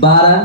12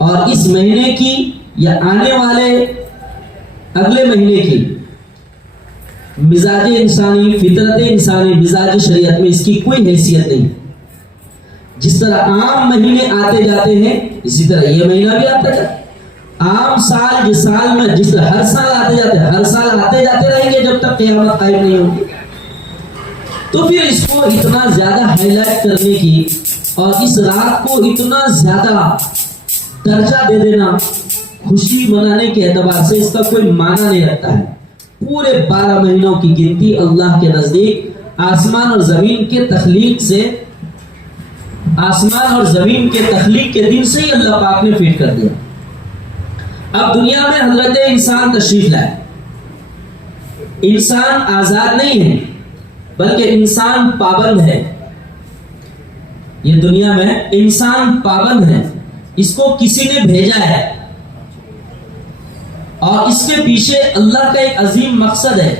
اور اس مہینے کی یا آنے والے اگلے مہینے کی مزاج انسانی، فطرت انسانی، مزاج شریعت میں اس کی کوئی حیثیت نہیں۔ جس طرح عام مہینے آتے جاتے ہیں اسی طرح یہ مہینہ بھی آتا جاتا ہے۔ عام سال جس سال میں جس طرح ہر سال آتے جاتے ہیں، ہر سال آتے جاتے رہیں گے جب تک قیامت قائم نہیں ہوگی۔ تو پھر اس کو اتنا زیادہ ہائی لائٹ کرنے کی اور اس رات کو اتنا زیادہ درجہ دے دینا خوشی منانے کے اعتبار سے اس کا کوئی معنی نہیں رکھتا ہے۔ پورے 12 مہینوں کی گنتی اللہ کے نزدیک آسمان اور زمین کے تخلیق سے، آسمان اور زمین کے تخلیق کے دن سے ہی اللہ پاک نے فٹ کر دیا۔ اب دنیا میں حضرت انسان تشریف لائے۔ انسان آزاد نہیں ہے بلکہ انسان پابند ہے۔ یہ دنیا میں انسان پابند ہے، اس کو کسی نے بھیجا ہے اور اس کے پیچھے اللہ کا ایک عظیم مقصد ہے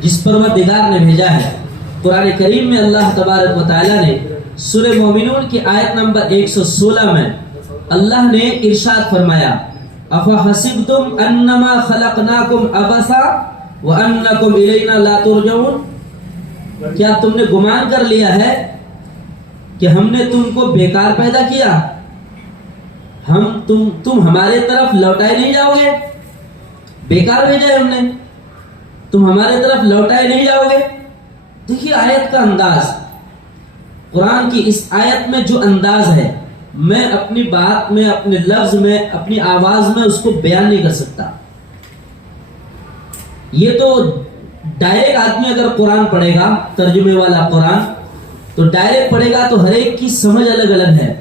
جس پروردگار نے بھیجا ہے۔ قرآن کریم میں اللہ تبارک و تعالیٰ نے سورہ مومنون کی آیت نمبر 116 میں اللہ نے ارشاد فرمایا افحسبتم انما خلقناکم عبثا وانکم الینا لا ترجعون، کیا تم نے گمان کر لیا ہے کہ ہم نے تم کو بیکار پیدا کیا، تم ہمارے طرف لوٹائے نہیں جاؤ گے؟ بیکار بھیجا ہے ہم نے، تم ہمارے طرف لوٹائے نہیں جاؤ گے۔ دیکھیے آیت کا انداز، قرآن کی اس آیت میں جو انداز ہے، میں اپنی بات میں، اپنے لفظ میں، اپنی آواز میں اس کو بیان نہیں کر سکتا۔ یہ تو ڈائریکٹ آدمی اگر قرآن پڑھے گا، ترجمے والا قرآن، تو ڈائریکٹ پڑھے گا تو ہر ایک کی سمجھ الگ الگ ہے۔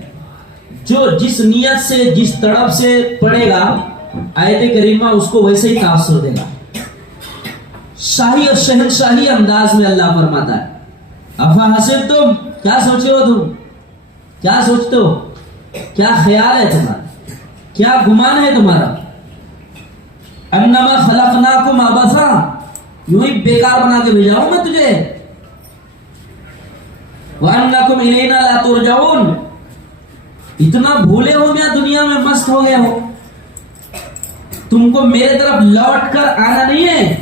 جو جس نیت سے، جس طرف سے پڑھے گا آیت کریمہ اس کو ویسے ہی تاثر دے گا۔ شاہی اور شہنشاہی انداز میں اللہ فرماتا ہے افحسبتم، کیا سوچے ہو تم، کیا سوچتے ہو، کیا خیال ہے تمہارا، کیا گمان ہے تمہارا، انما خلقناکم عبثا، یوں ہی بیکار بنا کے بھیجا ہوں میں تجھے، وانکم الینا لا ترجعون، اتنا بھولے ہو گیا، دنیا میں مست ہو گئے ہو، تم کو میرے طرف لوٹ کر آنا نہیں ہے۔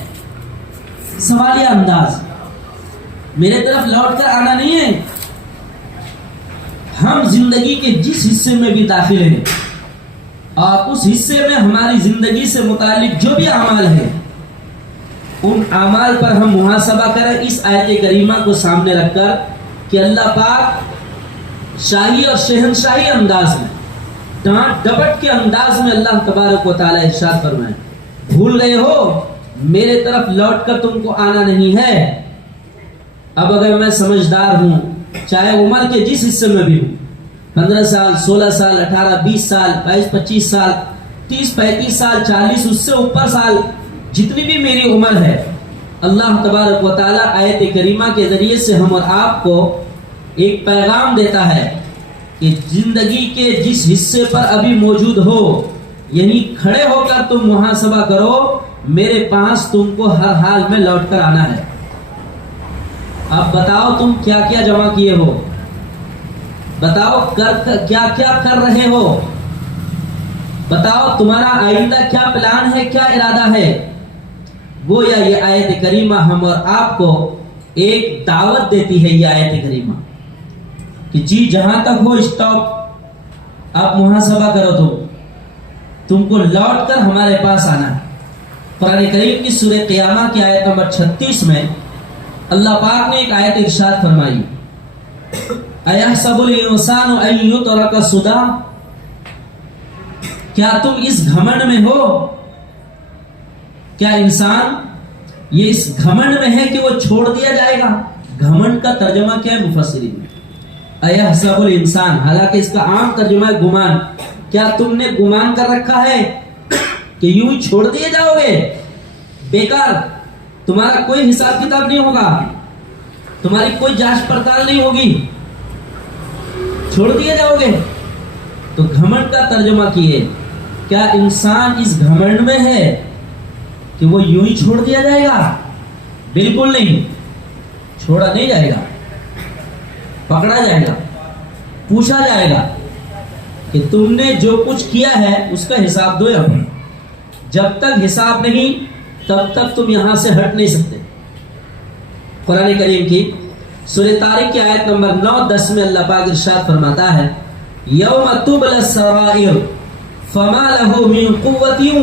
سوالیہ انداز، میرے طرف لوٹ کر آنا نہیں ہے۔ ہم زندگی کے جس حصے میں بھی داخل ہیں اور اس حصے میں ہماری زندگی سے متعلق جو بھی اعمال ہیں، ان اعمال پر ہم محاسبہ کریں اس آیت کریمہ کو سامنے رکھ کر کہ اللہ پاک شاہی اور شہنشاہی انداز میں، ڈانٹ ڈپٹ کے انداز میں اللہ تبارک و تعالی ارشاد فرمائے بھول گئے ہو، میرے طرف لوٹ کر تم کو آنا نہیں ہے۔ اب اگر میں سمجھدار ہوں، چاہے عمر کے جس حصے میں بھی ہوں، 15 سال، 16 سال، 18، 20 سال، 22، 25 سال، 30، 35 سال، 40، اس سے اوپر سال، جتنی بھی میری عمر ہے، اللہ تبارک و تعالی آیت کریمہ کے ذریعے سے ہم اور آپ کو ایک پیغام دیتا ہے کہ زندگی کے جس حصے پر ابھی موجود ہو، یہیں کھڑے ہو کر تم محاسبہ کرو، میرے پاس تم کو ہر حال میں لوٹ کر آنا ہے۔ اب بتاؤ تم کیا کیا جمع کیے ہو، بتاؤ کیا کیا کر رہے ہو، بتاؤ تمہارا آئندہ کیا پلان ہے، کیا ارادہ ہے۔ گویا یہ آیت کریمہ ہم اور آپ کو ایک دعوت دیتی ہے، یہ آیت کریمہ کہ جی جہاں تک ہو اسٹاپ، آپ محاسبہ کرو، تم کو لوٹ کر ہمارے پاس آنا ہے۔ قرآن کریم کی سورہ قیامہ کی آیت نمبر 36 میں اللہ پاک نے ایک آیت ارشاد فرمائی اَيَحْسَبُ الْإِنسَانُ أَن يُتْرَكَ سُدًى، کیا تم اس گھمنڈ میں ہو، کیا انسان یہ اس گھمنڈ میں ہے کہ وہ چھوڑ دیا جائے گا؟ گھمنڈ کا ترجمہ کیا ہے مفسرین میں؟ اَيَحْسَبُ الْإِنسَانُ، حالانکہ اس کا عام ترجمہ ہے گمان۔ کیا تم نے گمان کر رکھا ہے کہ یوں ہی چھوڑ دیے جاؤ گے، بیکار، تمہارا کوئی حساب کتاب نہیں ہوگا، تمہاری کوئی جانچ پڑتال نہیں ہوگی، چھوڑ دیے جاؤ گے؟ تو گھمنڈ کا ترجمہ کیے، کیا انسان اس گھمنڈ میں ہے کہ وہ یوں ہی چھوڑ دیا جائے گا؟ بالکل نہیں، چھوڑا نہیں جائے گا، پکڑا جائے گا، پوچھا جائے گا، کہ تم نے جو کچھ کیا ہے اس کا حساب دو یہاں پر. جب تک حساب نہیں تب تک تم یہاں سے ہٹ نہیں سکتے. قرآن کریم کی سورہ طارق کی آیت نمبر 9-10 میں اللہ پاک ارشاد فرماتا ہے یوم تبلی السرائر فما له من قوة